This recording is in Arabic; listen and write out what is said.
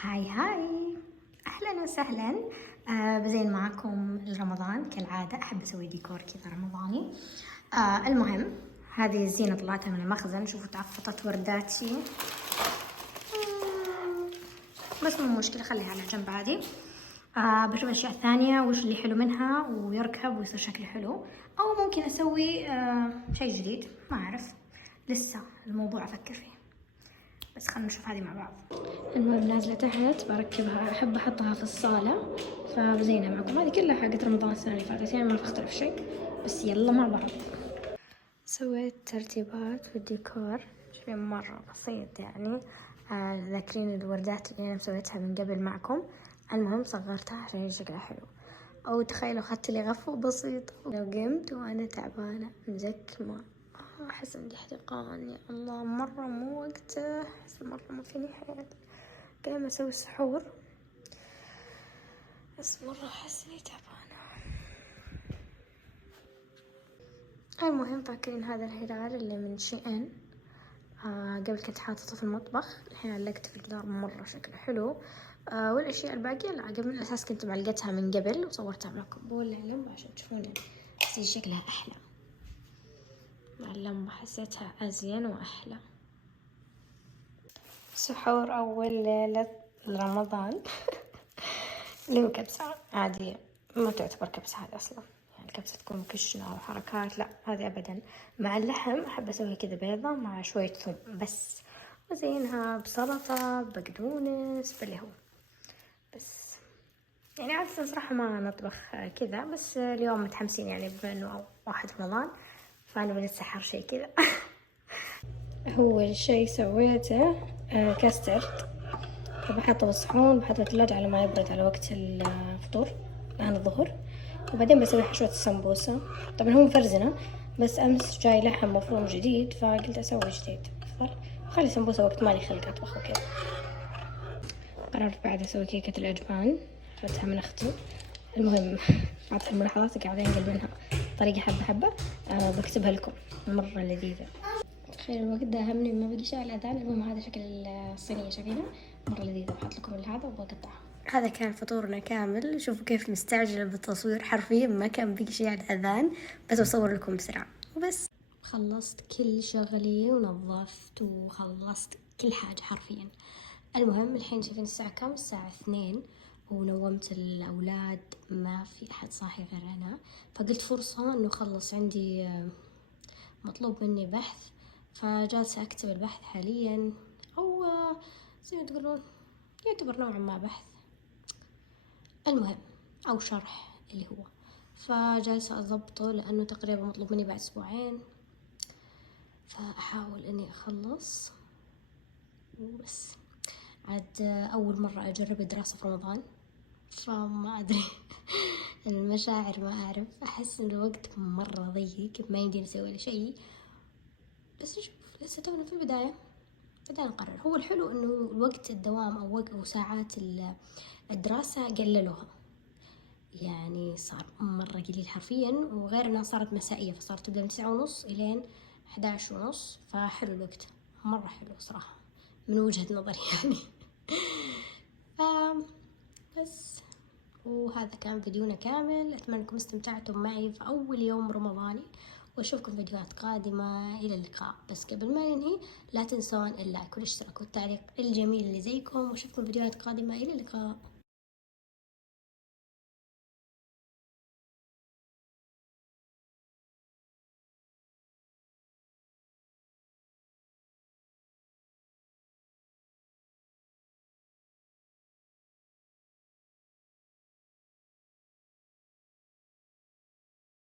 هاي هاي، اهلا وسهلا. بزين معاكم رمضان كالعادة. احب اسوي ديكور كذا رمضاني. المهم، هذه الزينة طلعتها من المخزن. شوفوا تعفطت ورداتي. بس مو مشكلة، خليها على جنب عادي. بشوف اشياء ثانية وش اللي حلو منها ويركب ويصير شكله حلو، او ممكن اسوي شيء جديد، ما اعرف لسه الموضوع افكر فيه. بس خلينا نشوف هذه مع بعض. المهم نازلة تحت بركبها، أحب أحطها في الصالة فبزينها معكم. هذه كلها حقت رمضان السنة اللي فاتت، يعني ما بختلف شيء. بس يلا مع بعض. سويت ترتيبات والديكور شيء مرة بسيط يعني. ذاكرين الوردات اللي أنا مسويتها من قبل معكم. المهم صغرتها عشان شكلها حلو. أو تخيلوا أخذت لي غفوة بسيطة لو قمت وأنا تعبانة مزكمة. أحس عندي احتقان، يا الله مرة مو وقته. أحس مرة ما فيني حيل. قايمة أسوي السحور بس مرة أحس إني تعبانة. المهم فاكرين هذا الهلال اللي من شي إن؟ قبل كنت حاطته في المطبخ، الحين علقته في الجدار، مرة شكله حلو. والأشياء الباقية لا، قبل الأساس كنت معلقتها من قبل وصورتها معكم. بولع لمبة عشان تشوفون تصير شكلها أحلى. مع اللمبة حسيتها أزين وأحلى. سحور أول ليلة رمضان. اللي هو كبسة عادية، ما تعتبر كبسة هذه أصلا. يعني الكبسة تكون كشنة أو حركات، لا هذه أبدا. مع اللحم أحب أسوي كذا بيضة مع شوية ثوم بس، وزينها بسلطة بقدونس باللي هو بس. يعني عادة صراحة ما نطبخ كذا، بس اليوم متحمسين يعني بما إنه 1 رمضان، فأنا بنتسحر شي كذا. أول شي سويته كاسترد. بحطه بالصحون، بحطه في الثلاجة على ما يبرد على وقت الفطور الآن الظهر. وبعدين بسوي حشوة السمبوسة. طبعا هو مفرزنة، بس أمس جاي لحم مفروم جديد فقلت أسوي جديد أفضل. خلي سمبوسة وقت مالي خلق أطبخ وكذا. قررت بعد أسوي كيكة الأجبان، أخذتها من أختي. المهم أعطي الملاحظات قاعدين يقلبونها طريقة حبة حبة. بكتبها لكم، مرة لذيذة. تخيل الوقت ده همني ما بقي شيء على الأذان. المهم هذا شكل الصينية شكلها مرة لذيذة، بحط لكم هذا وبقطعها. هذا كان فطورنا كامل. شوفوا كيف مستعجلة بالتصوير، حرفيا ما كان بقي شيء على الأذان، بس بصور لكم بسرعة وبس. خلصت كل شغلي ونظفت وخلصت كل حاجة حرفيا. المهم الحين شايفين الساعة كم؟ الساعة 2، ونومت الأولاد، ما في أحد صاحي غير أنا. فقلت فرصة إنه خلص عندي مطلوب مني بحث، فجالسة أكتب البحث حاليا، أو زي ما تقولون يعتبر نوعا ما بحث. المهم أو شرح اللي هو. فجالسة أضبطه لأنه تقريبا مطلوب مني بعد أسبوعين، فأحاول إني أخلص وبس. عاد أول مرة أجرب الدراسة في رمضان، فما أدري. المشاعر ما أعرف، أحس إن الوقت مرة ضيق، ما يمديني أسوي ولا شيء. بس نشوف، لسه تونا في البداية، بعدين نقرر. هو الحلو إنه الوقت الدوام أو ساعات الدراسة قللوها، يعني صار مرة قليل حرفيا. وغير إنها صارت مسائية، فصارت تبدأ من 9:30 إلين 11:30، فحلو الوقت، مرة حلو صراحة من وجهة نظري يعني. بس وهذا كان فيديونا كامل. أتمنى أنكم استمتعتم معي في أول يوم رمضاني، وأشوفكم فيديوهات قادمة. إلى اللقاء. بس قبل ما ننهي لا تنسون اللايك والاشتراك والتعليق الجميل اللي زيكم، وأشوفكم فيديوهات قادمة. إلى اللقاء.